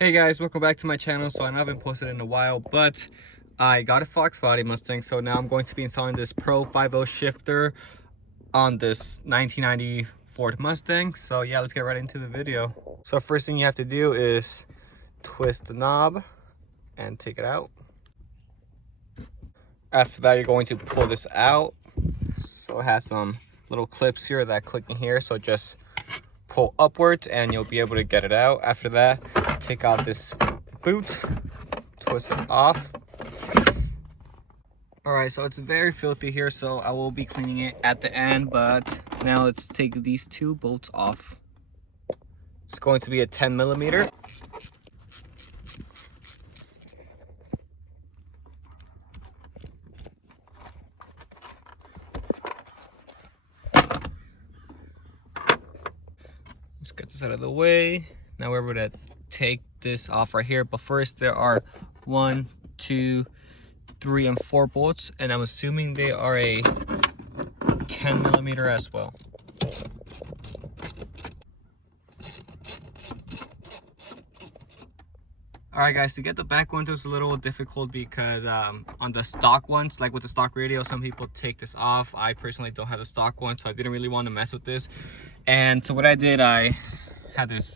Hey guys, welcome back to my channel. So I haven't posted in a while, but I got a Foxbody Mustang. So now I'm going to be installing this Pro 50 shifter on this 1990 Ford Mustang. So yeah, let's get right into the video. So first thing you have to do is twist the knob and take it out. After that, you're going to pull this out. So it has some little clips here that click in here. So just pull upwards and you'll be able to get it out. After that, take out this boot, twist it off. All right, so it's very filthy here, so I will be cleaning it at the end, but now let's take these two bolts off. It's going to be a 10mm. Let's get this out of the way. Now we're going to take this off right here, but first there are 1, 2, 3, and 4 bolts, and I'm assuming they are a 10mm as well. All right guys, to get the back one, it was a little difficult because on the stock ones, like with the stock radio, some people take this off. I personally don't have a stock one, so I didn't really want to mess with this. And so what I did, I had this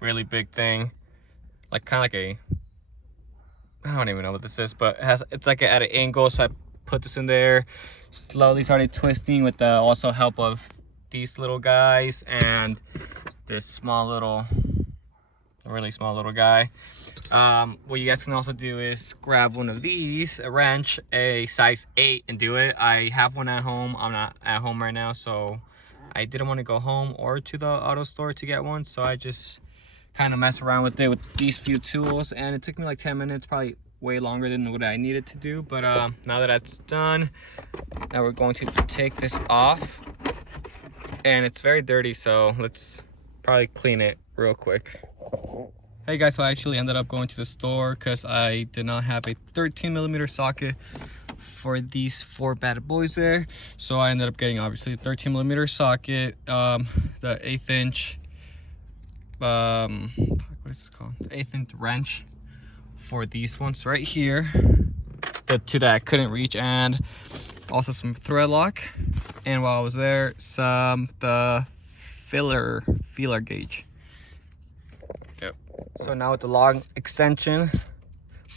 really big thing, like kind of like a, I don't even know what this is, but it's like at an angle. So I put this in there, slowly started twisting with the also help of these little guys and this small little, really small little guy. What you guys can also do is grab one of these, a wrench, a size 8, and do it. I have one at home. I'm not at home right now, so I didn't want to go home or to the auto store to get one, so I just kind of mess around with it with these few tools, and it took me like 10 minutes, probably way longer than what I needed to do. But now that that's done, now we're going to take this off, and it's very dirty, so let's probably clean it real quick. Hey guys, so I actually ended up going to the store because I did not have a 13mm socket for these 4 bad boys there. So I ended up getting obviously a 13mm socket, the 1/8 inch, what is this called? The 1/8 inch wrench for these ones right here. The two that I couldn't reach, and also some thread lock. And while I was there, the feeler gauge. Yep. So now with the long extension,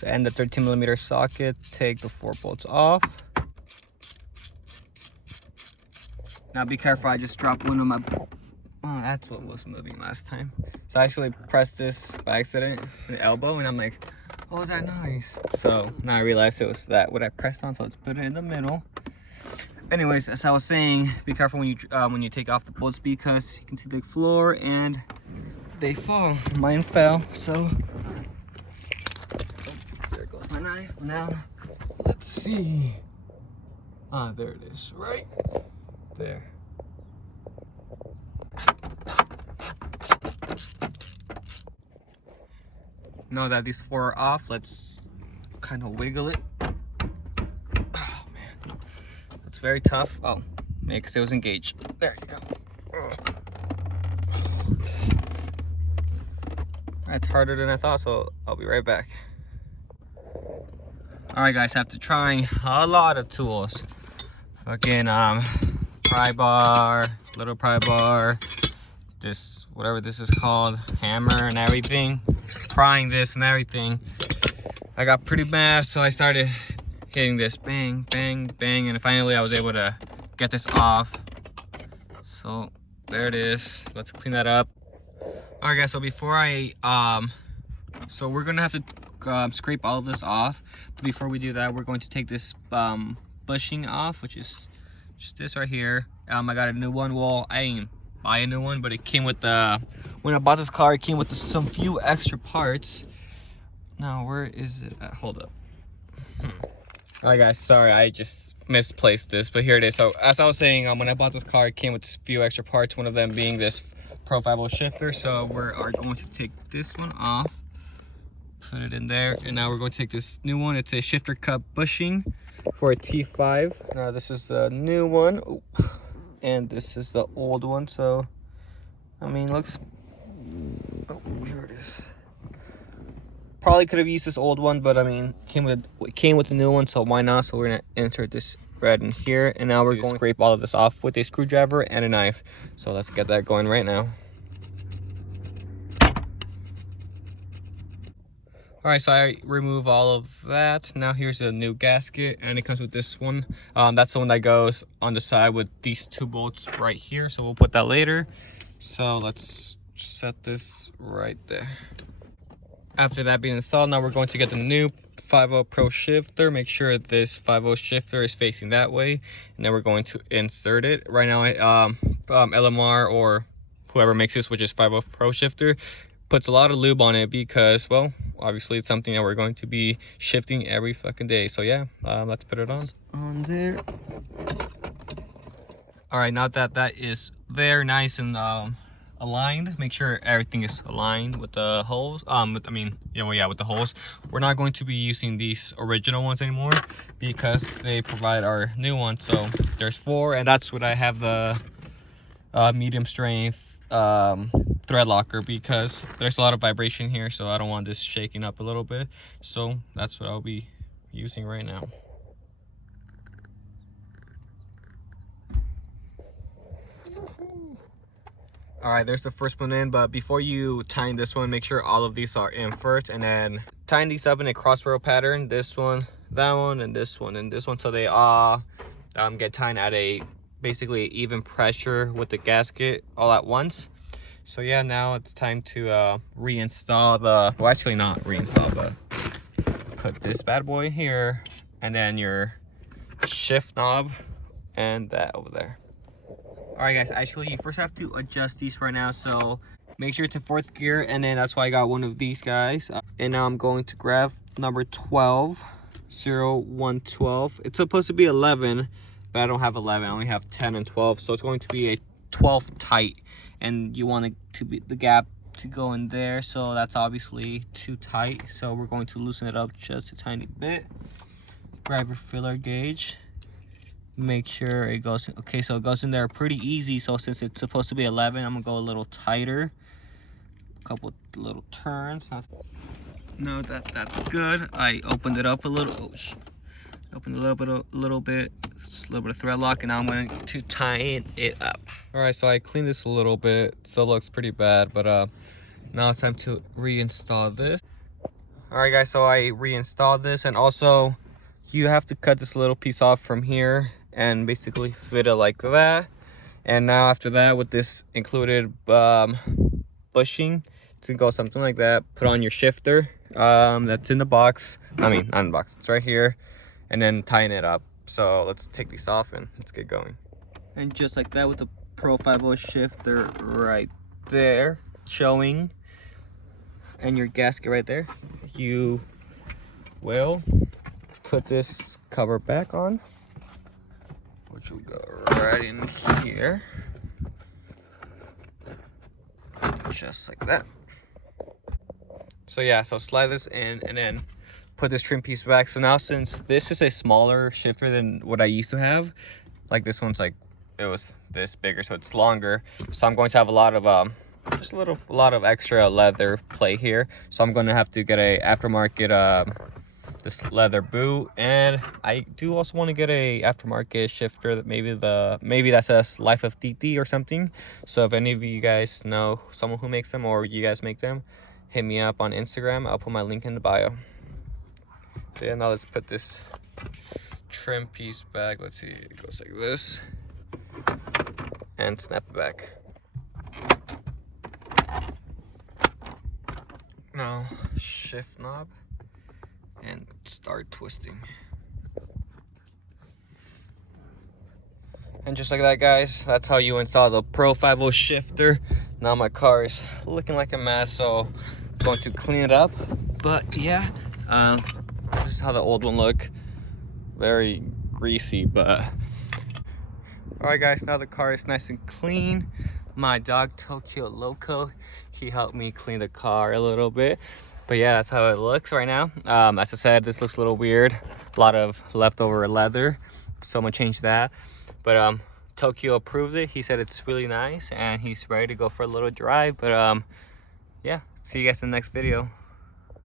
to end the 13mm socket, take the 4 bolts off. Now be careful, I just dropped one of my, oh, that's what was moving last time. So I actually pressed this by accident with the elbow, and I'm like, what was that noise? So now I realized it was that what I pressed on, so let's put it in the middle. Anyways, as I was saying, be careful when you take off the bolts, because you can see the floor and they fall. Mine fell, so there goes my knife. Now let's see. Ah, there it is, right there. Now that these 4 are off, let's kind of wiggle it. Oh man, it's very tough. Oh, maybe because it was engaged. There you go. Okay. That's harder than I thought, so I'll be right back. Alright guys, after trying a lot of tools, fucking pry bar, little pry bar, this, whatever this is called, hammer and everything, prying this and everything, I got pretty mad, so I started hitting this, bang, bang, bang, and finally I was able to get this off. So there it is. Let's clean that up. Alright guys, so before so we're gonna have to scrape all of this off. But before we do that, we're going to take this bushing off, which is just this right here. I got a new one. Well, I didn't buy a new one, but it came with the, when I bought this car, it came with some few extra parts. Now where is it at? Hold up. Alright guys, sorry, I just misplaced this, but here it is. So as I was saying, when I bought this car, it came with a few extra parts, one of them being this Pro 50 shifter. So we are going to take this one off, put it in there, and now we're going to take this new one. It's a shifter cup bushing for a T5. Now this is the new one. Ooh. And this is the old one. So I mean, looks, oh, here it is. Probably could have used this old one, but I mean, came with the new one, so why not? So we're gonna insert this red in here, and now we're going to scrape all of this off with a screwdriver and a knife. So let's get that going right now. All right, so I remove all of that. Now here's a new gasket, and it comes with this one. That's the one that goes on the side with these 2 bolts right here. So we'll put that later. So let's set this right there. After that being installed, now we're going to get the new 5.0 Pro shifter. Make sure this 5.0 shifter is facing that way, and then we're going to insert it. Right now, LMR or whoever makes this, which is 5.0 Pro shifter, puts a lot of lube on it because, well, obviously it's something that we're going to be shifting every fucking day. So yeah, let's put it on there. All right, now that that is there, nice and aligned, make sure everything is aligned with the holes, with the holes. We're not going to be using these original ones anymore because they provide our new one. So there's 4, and that's what I have the medium strength thread locker, because there's a lot of vibration here, so I don't want this shaking up a little bit. So that's what I'll be using right now. All right, there's the first one in, but before you tighten this one, make sure all of these are in first, and then tighten these up in a crossroad pattern. This one, that one, and this one, and this one, so they all get tightened at a basically even pressure with the gasket all at once. So yeah, now it's time to reinstall the, well, actually not reinstall, but put this bad boy here, and then your shift knob and that over there. All right guys, actually you first have to adjust these right now, so make sure it's in 4th gear, and then that's why I got one of these guys. And now I'm going to grab number 12, 0112. It's supposed to be 11, but I don't have 11, I only have 10 and 12, so it's going to be a 12 tight, and you want it to be the gap to go in there, so that's obviously too tight, so we're going to loosen it up just a tiny bit. Grab your filler gauge, make sure it goes, okay, so it goes in there pretty easy. So since it's supposed to be 11, I'm gonna go a little tighter, a couple little turns. Now that that's good, I opened it up a little, opened it up a little bit, just a little bit of thread lock, and now I'm going to tighten it up. All right, so I cleaned this a little bit, still looks pretty bad, but now it's time to reinstall this. All right guys, so I reinstalled this, and also you have to cut this little piece off from here and basically fit it like that. And now after that, with this included bushing, to go something like that, put on your shifter that's in the box, I mean not in the box, it's right here, and then tighten it up. So let's take these off and let's get going. And just like that, with the Pro 5.0 shifter right there showing, and your gasket right there, you will put this cover back on, which will go right in here, just like that. So yeah, so slide this in and then put this trim piece back. So now, since this is a smaller shifter than what I used to have, like this one's like, it was this bigger, so it's longer, so I'm going to have a lot of just a lot of extra leather play here. So I'm going to have to get a aftermarket this leather boot, and I do also want to get a aftermarket shifter that maybe that says Life of DD or something. So if any of you guys know someone who makes them, or you guys make them, hit me up on Instagram. I'll put my link in the bio. So yeah, now let's put this trim piece back. Let's see, it goes like this, and snap it back. Now shift knob and start twisting. And just like that, guys, that's how you install the Pro 5.0 shifter. Now my car is looking like a mess, so I'm going to clean it up. But yeah, this is how the old one looked. Very greasy, but all right guys, now the car is nice and clean. My dog Tokyo Loco, he helped me clean the car a little bit. But yeah, that's how it looks right now. As I said, this looks a little weird, a lot of leftover leather, so I'm gonna change that. But Tokyo approved it. He said it's really nice, and he's ready to go for a little drive. But yeah, see you guys in the next video.